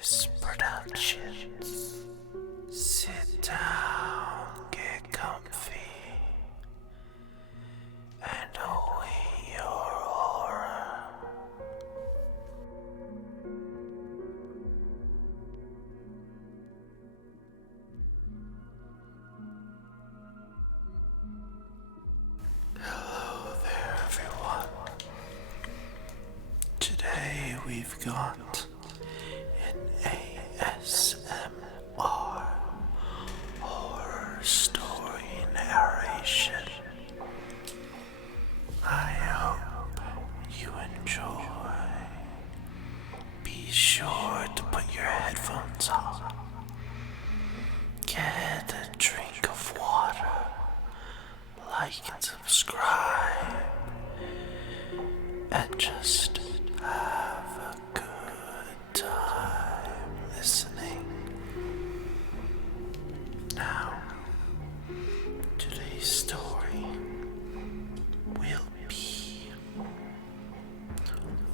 This Productions. Sit down, get comfy, and await your horror. Hello there, everyone. Today we've got an ASMR horror story narration. I hope you enjoy. Be sure to put your headphones on. Get a drink of water. Like and subscribe. And just have a good time listening. Now, today's story will be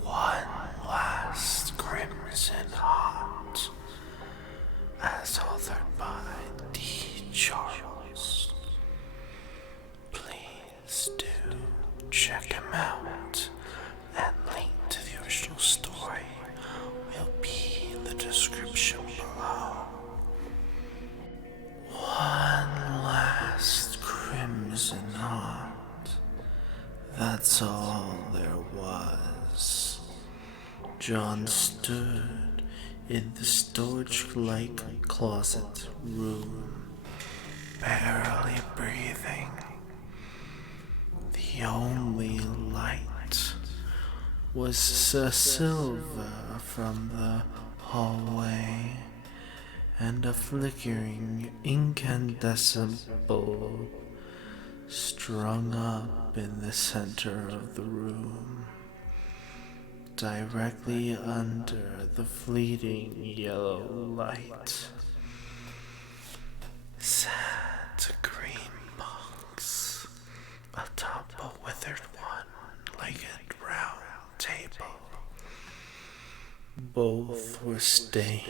One Last Crimson Heart, as authored by D.Charles. Please do check him out, and link to the original story will be in the description below. One last crimson heart. That's all there was. John stood in the storage-like closet room, barely breathing. The only light was a silver from the hallway and a flickering incandescent bulb strung up in the center of the room, directly under the fleeting yellow light. Sat a green box atop a withered one-legged round table. Both were stained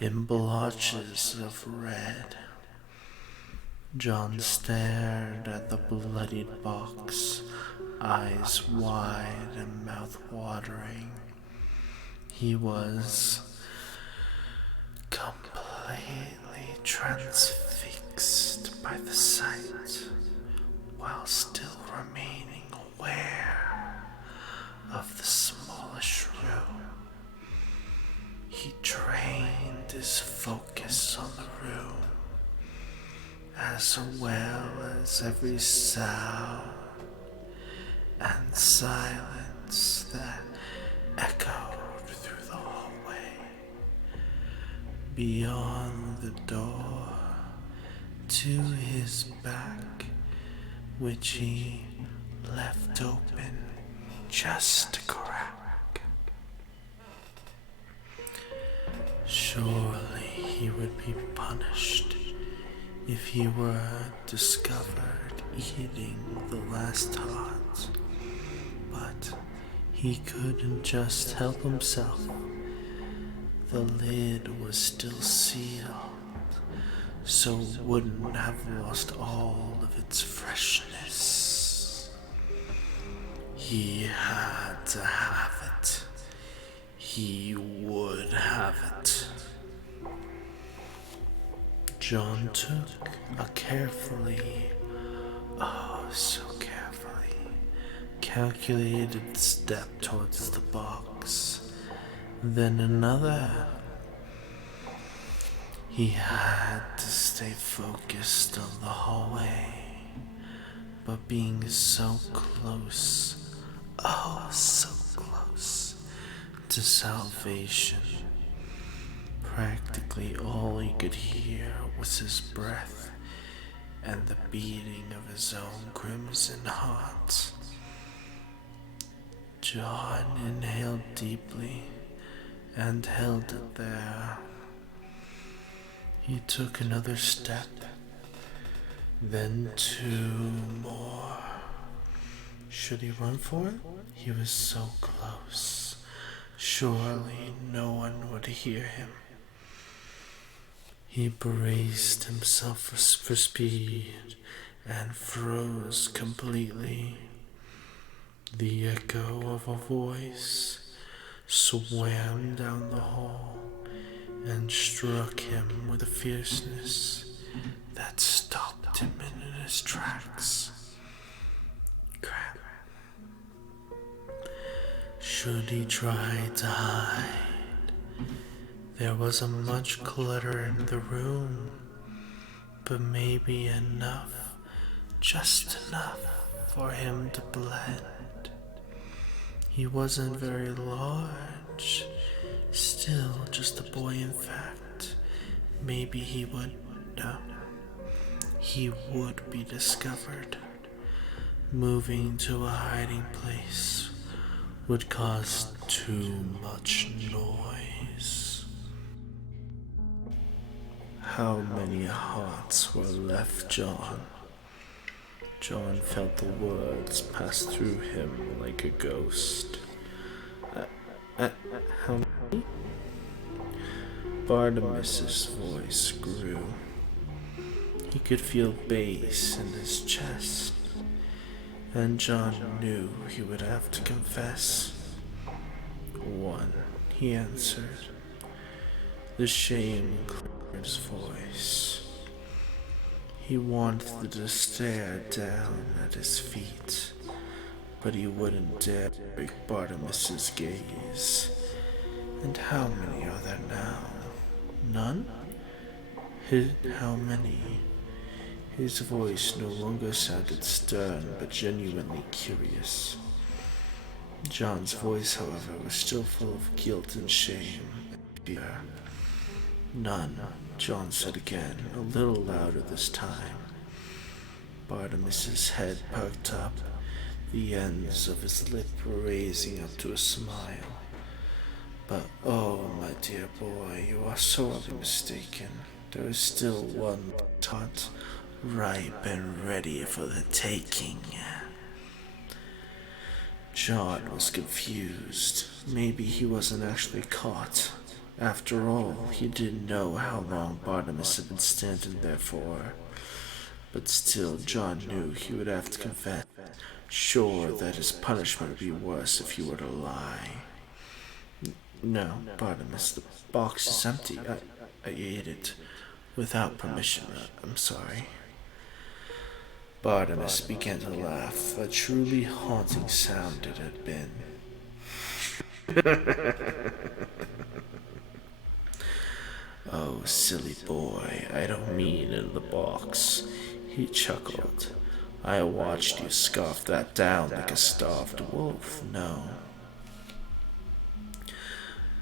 in blotches of red. John stared at the bloodied box, eyes wide and mouth watering. He was completely transfixed by the sight, while still remaining aware of the smallish room. He trained his focus on the room, as well as every sound and silence that echoed through the hallway. Beyond the door to his back, which he left open just a crack. Surely he would be punished if he were discovered eating the last heart, but he couldn't just help himself. The lid was still sealed, so it wouldn't have lost all of its freshness. He had to have it. He would have it. John took a so carefully calculated step towards the box, then another. He had to stay focused on the hallway, but being so close, so close to salvation, practically all he could hear was his breath and the beating of his own crimson heart. John inhaled deeply and held it there. He took another step, then two more. Should he run for it? He was so close. Surely no one would hear him. He braced himself for speed and froze completely. The echo of a voice swam down the hall and struck him with a fierceness that stopped him in his tracks. Crap. Should he try to hide? There was much clutter in the room, but maybe enough, just enough for him to blend. He wasn't very large, still just a boy in fact. Maybe he would be discovered. Moving to a hiding place would cause too much noise. How many hearts were left, John? John felt the words pass through him like a ghost. How many? Barnabas's voice grew. He could feel bass in his chest, and John knew he would have to confess. One, he answered. The shame cleared his voice. He wanted to stare down at his feet, but he wouldn't dare break Barnabas's gaze. And how many are there now? None? How many? His voice no longer sounded stern, but genuinely curious. John's voice, however, was still full of guilt and shame and fear. None, John said again, a little louder this time. Barnabas's head perked up, the ends of his lip raising up to a smile. But oh, my dear boy, you are sorely mistaken. There is still one heart, ripe and ready for the taking. John was confused. Maybe he wasn't actually caught. After all, he didn't know how long Barnabas had been standing there for. But still, John knew he would have to confess, sure that his punishment would be worse if he were to lie. No, Barnabas, the box is empty. I ate it without permission. I'm sorry. Barnabas began to laugh, a truly haunting sound it had been. Oh, silly boy, I don't mean in the box, he chuckled. I watched you scarf that down like a starved wolf, no.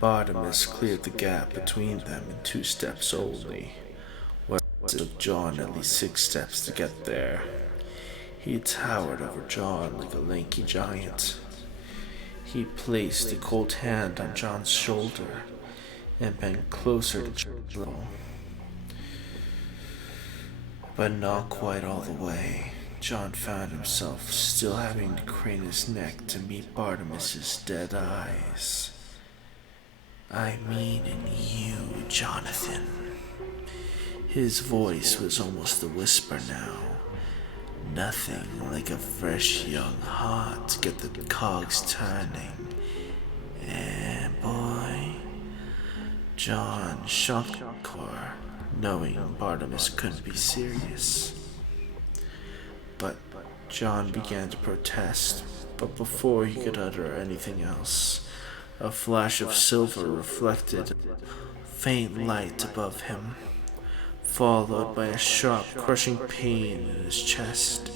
Barnabas cleared the gap between them in 2 steps only, where it took John at least 6 steps to get there. He towered over John like a lanky giant. He placed a cold hand on John's shoulder and bent closer to John. But not quite all the way. John found himself still having to crane his neck to meet Barnabas's dead eyes. I mean in you, Jonathan. His voice was almost a whisper now. Nothing like a fresh young heart to get the cogs turning. And boy, John shocked her, knowing Barnabas couldn't be serious. But John began to protest, but before he could utter anything else, a flash of silver reflected faint light above him, followed by a sharp, crushing pain in his chest,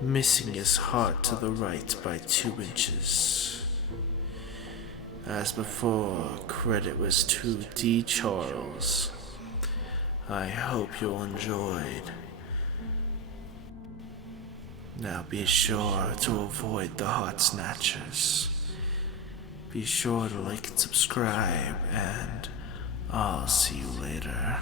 missing his heart to the right by 2 inches. As before, credit was to D.Charles. I hope you enjoyed. Now be sure to avoid the heart snatchers. Be sure to like and subscribe, and I'll see you later.